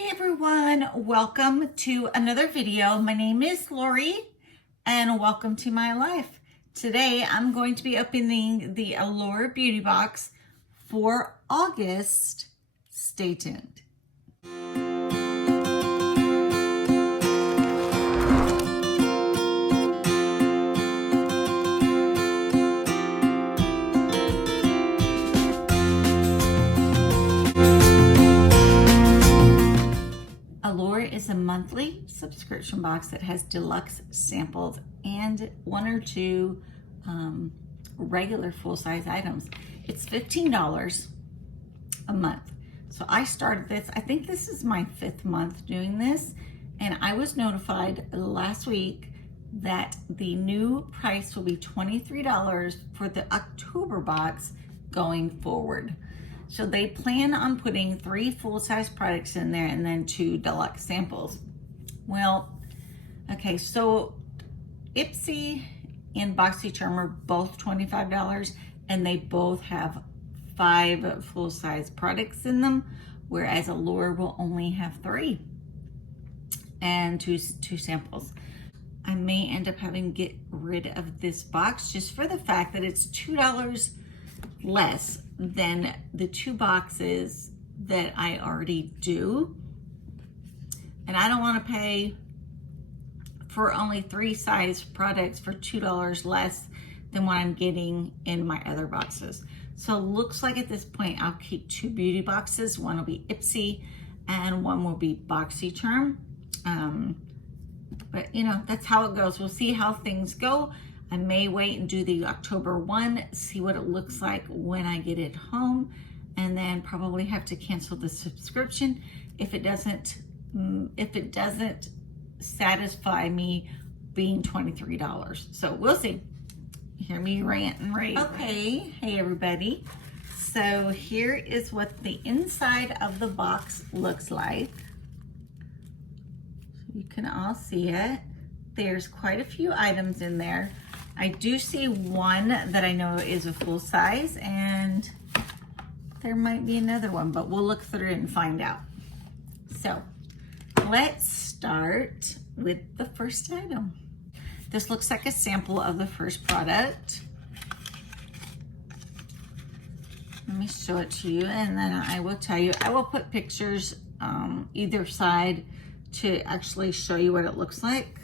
Hey everyone, welcome to another video. My name is Lori and welcome to my life. Today I'm going to be opening the Allure Beauty box for August. Stay tuned. Allure is a monthly subscription box that has deluxe samples and one or two regular full-size items. It's $15 a month. So I started this, I think this is my 5th month doing this, and I was notified last week that the new price will be $23 for the October box going forward. So they plan on putting 3 full-size products in there and then 2 deluxe samples. Well, okay, so IPSY and BOXYCHARM are both $25 and they both have 5 full-size products in them, whereas Allure will only have 3 and two samples. I may end up having to get rid of this box just for the fact that it's $2 less than the 2 boxes that I already do. And I don't want to pay for only 3 size products for $2 less than what I'm getting in my other boxes. So it looks like at this point I'll keep 2 beauty boxes. One will be IPSY and one will be BOXYCHARM. But you know, that's how it goes. We'll see how things go. I may wait and do the October one, see what it looks like when I get it home, and then probably have to cancel the subscription if it doesn't satisfy me being $23. So we'll see. Hear me rant and rave. Okay, hey everybody. So here is what the inside of the box looks like. You can all see it. There's quite a few items in there. I do see one that I know is a full size, and there might be another one, but we'll look through it and find out. So let's start with the first item. This looks like a sample of the first product. Let me show it to you, and then I will tell you. I will put pictures either side to actually show you what it looks like.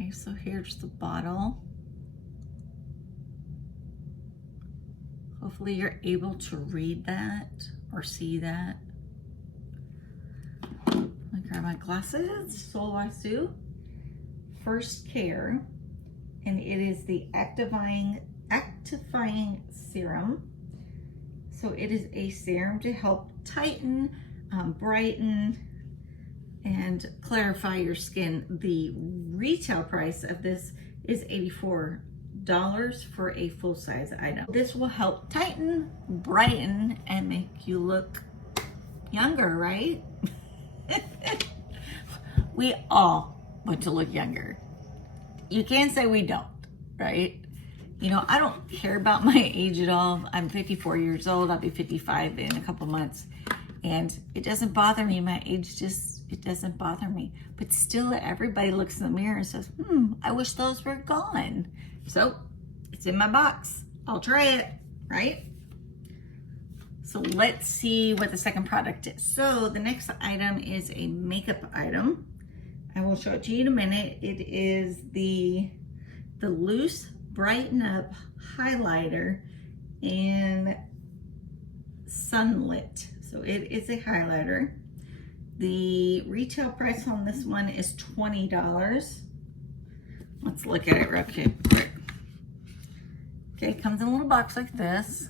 Okay, so here's the bottle. Hopefully you're able to read that or see that. Let me grab my glasses. Solwasu First Care, and it is the actifying serum. So it is a serum to help tighten, brighten, and clarify your skin. The retail price of this is $84 for a full-size item. This will help tighten, brighten, and make you look younger, right? We all want to look younger. You can't say we don't, right? You know, I don't care about my age at all. I'm 54 years old. I'll be 55 in a couple months. And it doesn't bother me. My age just, it doesn't bother me. But still, everybody looks in the mirror and says, I wish those were gone. So it's in my box. I'll try it, right? So let's see what the second product is. So the next item is a makeup item. I will show it to you in a minute. It is the Loose Brighten Up Highlighter in Sunlit. So it is a highlighter. The retail price on this one is $20. Let's look at it real quick. Okay, it comes in a little box like this.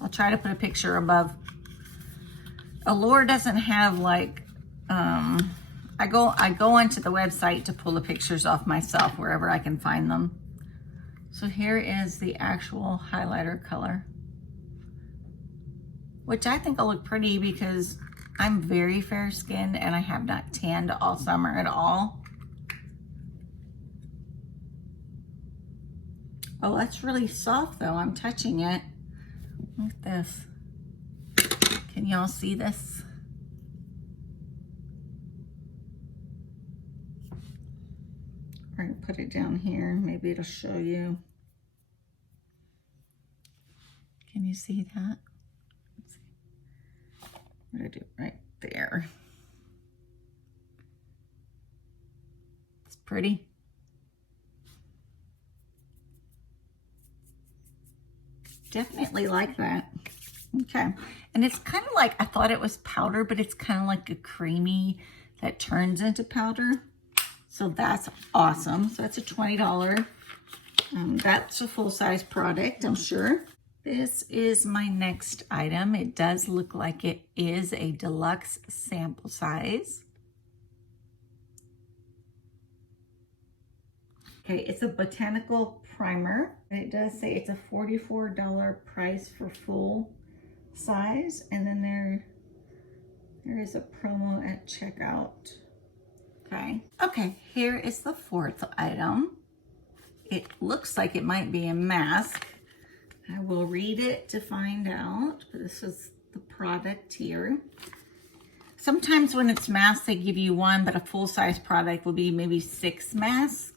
I'll try to put a picture above. Allure doesn't have like, I go onto the website to pull the pictures off myself wherever I can find them. So here is the actual highlighter color, which I think will look pretty because I'm very fair skinned and I have not tanned all summer at all. Oh, that's really soft though. I'm touching it. Look at this. Can y'all see this? We're going to put it down here. Maybe it'll show you. Can you see that? Let's see. What did I do? Right there. It's pretty. Definitely like that. Okay. And it's kind of like, I thought it was powder, but it's kind of like a creamy that turns into powder. So that's awesome. So that's a $20. That's a full-size product, I'm sure. This is my next item. It does look like it is a deluxe sample size. Okay, it's a botanical primer. It does say it's a $44 price for full size. And then there is a promo at checkout. Okay, here is the fourth item. It looks like it might be a mask. I will read it to find out, but this is the product here. Sometimes when it's masks, they give you one, but a full-size product will be maybe 6 masks.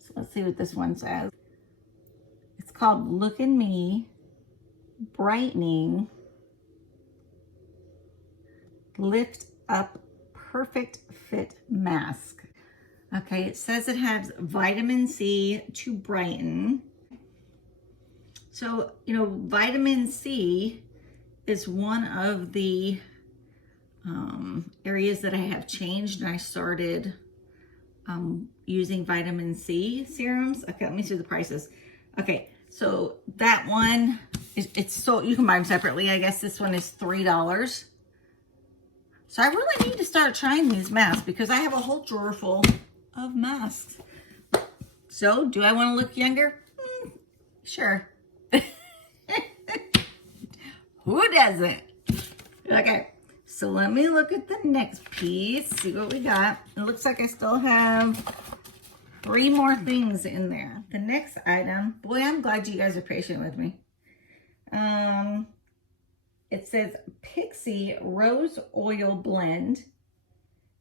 So let's see what this one says. It's called Look and Me Brightening Lift Up Perfect Fit Mask. Okay, it says it has vitamin C to brighten. So, you know, vitamin C is one of the areas that I have changed, and I started using vitamin C serums. Okay, let me see the prices. Okay, so that one, it's so, you can buy them separately. I guess this one is $3. So I really need to start trying these masks because I have a whole drawer full of masks. So do I want to look younger? Sure. Who doesn't? Okay, so let me look at the next piece, see what we got. It looks like I still have 3 more things in there. The next item, boy, I'm glad you guys are patient with me. It says Pixie Rose Oil Blend.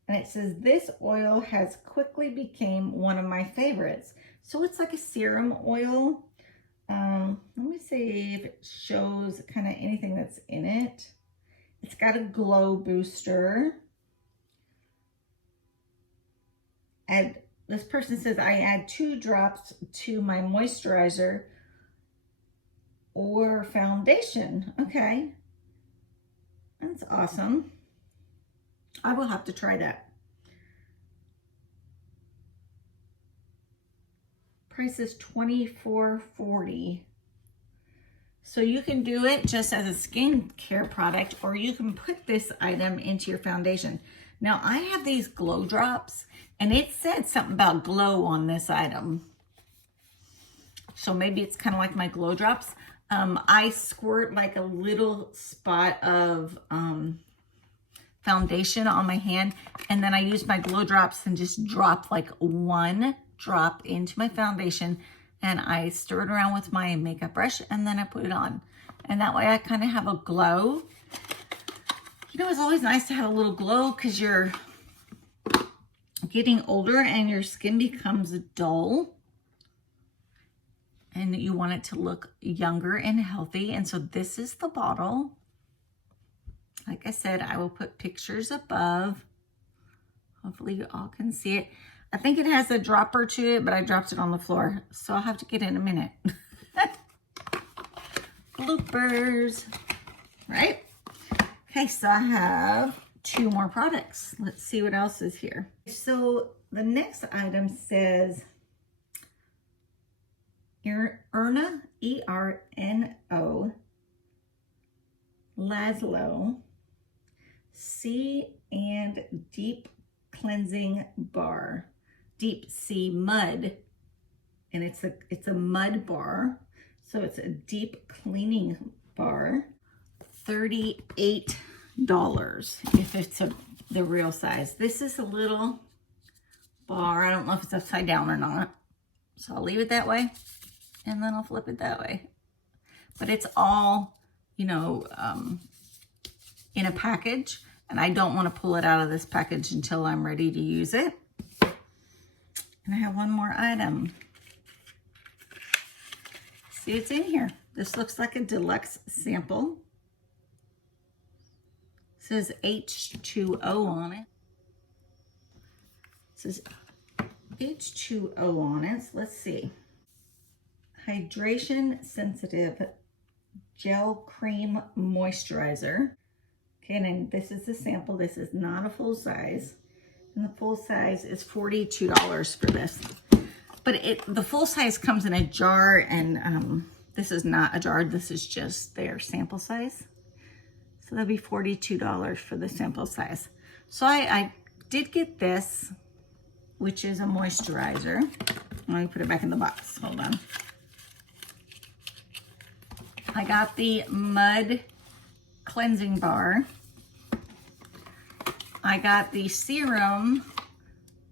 And it says this oil has quickly became one of my favorites. So it's like a serum oil. Let me see if it shows kind of anything that's in it. It's got a glow booster. And this person says I add 2 drops to my moisturizer or foundation. Okay. That's awesome. I will have to try that. Price is $24.40. So you can do it just as a skincare product, or you can put this item into your foundation. Now I have these glow drops, and it said something about glow on this item. So maybe it's kind of like my glow drops. I squirt like a little spot of foundation on my hand, and then I use my glow drops and just drop like 1 drop into my foundation, and I stir it around with my makeup brush, and then I put it on. And that way I kind of have a glow. You know, it's always nice to have a little glow because you're getting older and your skin becomes dull. And you want it to look younger and healthy. And so this is the bottle. Like I said, I will put pictures above. Hopefully you all can see it. I think it has a dropper to it, but I dropped it on the floor. So I'll have to get it in a minute. Bloopers, right? Okay, so I have 2 more products. Let's see what else is here. So the next item says Erno, E-R-N-O, Laszlo, Sea and Deep Cleansing Bar, Deep Sea Mud, and it's a mud bar, so it's a deep cleaning bar. $38 if it's the real size. This is a little bar. I don't know if it's upside down or not, so I'll leave it that way, and then I'll flip it that way. but it's all, you know, in a package, and I don't want to pull it out of this package until I'm ready to use it. And I have one more item. See, it's in here. This looks like a deluxe sample. It says H2O on it. It says H2O on it. So let's see. Hydration sensitive gel cream moisturizer. Okay, and then this is the sample. This is not a full size. And the full size is $42 for this. But the full size comes in a jar, and this is not a jar. This is just their sample size. So that'd be $42 for the sample size. So I did get this, which is a moisturizer. Let me put it back in the box. Hold on. I got the Mud Cleansing Bar. I got the serum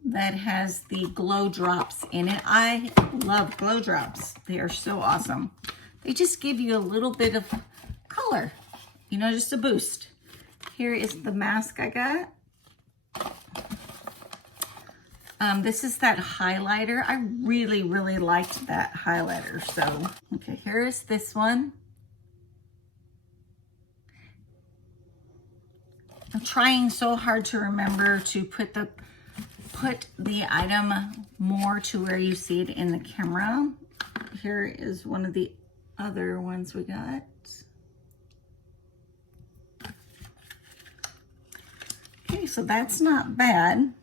that has the glow drops in it. I love glow drops. They are so awesome. They just give you a little bit of color, you know, just a boost. Here is the mask I got. This is that highlighter. I really, really liked that highlighter. So, okay, here's this one. I'm trying so hard to remember to put the item more to where you see it in the camera. Here is one of the other ones we got. Okay, so that's not bad.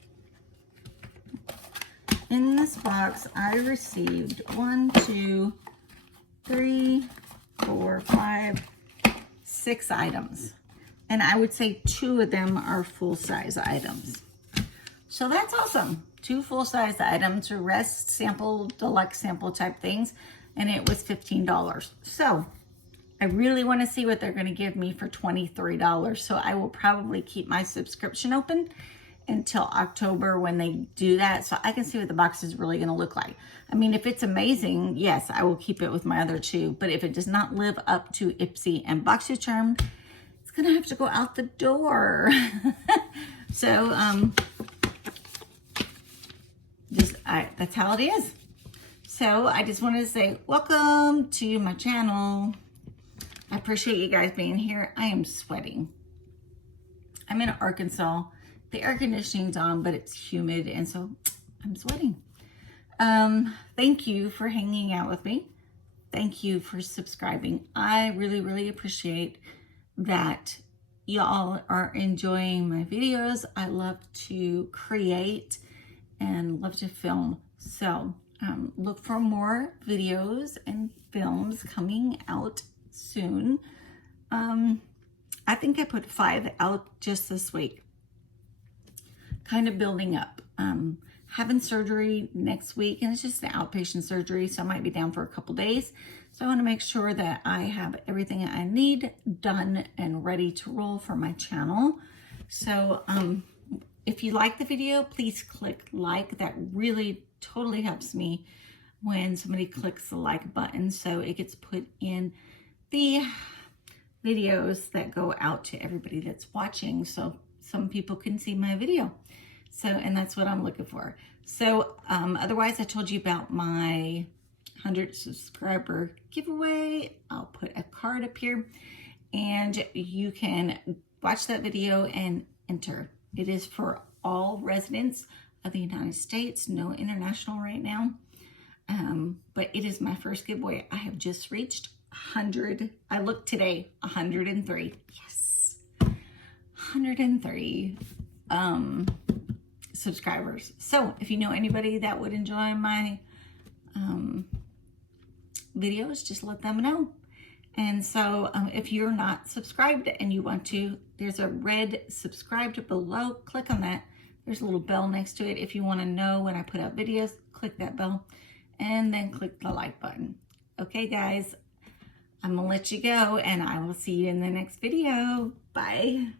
In this box, I received 1, 2, 3, 4, 5, 6 items. And I would say 2 of them are full-size items. So that's awesome. 2 full-size items, the rest sample, deluxe sample type things, and it was $15. So I really want to see what they're going to give me for $23. So I will probably keep my subscription open until October when they do that, so I can see what the box is really going to look like. I mean, if it's amazing, yes, I will keep it with my other 2. But if it does not live up to IPSY and BOXYCHARM, it's going to have to go out the door. So, that's how it is. So I just wanted to say, welcome to my channel. I appreciate you guys being here. I am sweating. I'm in Arkansas. The air conditioning's on, but it's humid, and so I'm sweating. Thank you for hanging out with me. Thank you for subscribing. I really, really appreciate that y'all are enjoying my videos. I love to create and love to film. So look for more videos and films coming out soon. I think I put 5 out just this week. Kind of building up. Having surgery next week, and it's just an outpatient surgery, so I might be down for a couple days. So I want to make sure that I have everything I need done and ready to roll for my channel. So if you like the video, please click like. That really totally helps me when somebody clicks the like button, so it gets put in the videos that go out to everybody that's watching, so some people can see my video. So, and that's what I'm looking for. So, otherwise, I told you about my 100 subscriber giveaway. I'll put a card up here, and you can watch that video and enter. It is for all residents of the United States, no international right now. But it is my first giveaway. I have just reached 100. I looked today, 103. Yes, 103 subscribers. So if you know anybody that would enjoy my videos, just let them know. And so if you're not subscribed and you want to, there's a red subscribed below. Click on that. There's a little bell next to it. If you want to know when I put out videos, click that bell and then click the like button. Okay, guys, I'm gonna let you go, and I will see you in the next video. Bye.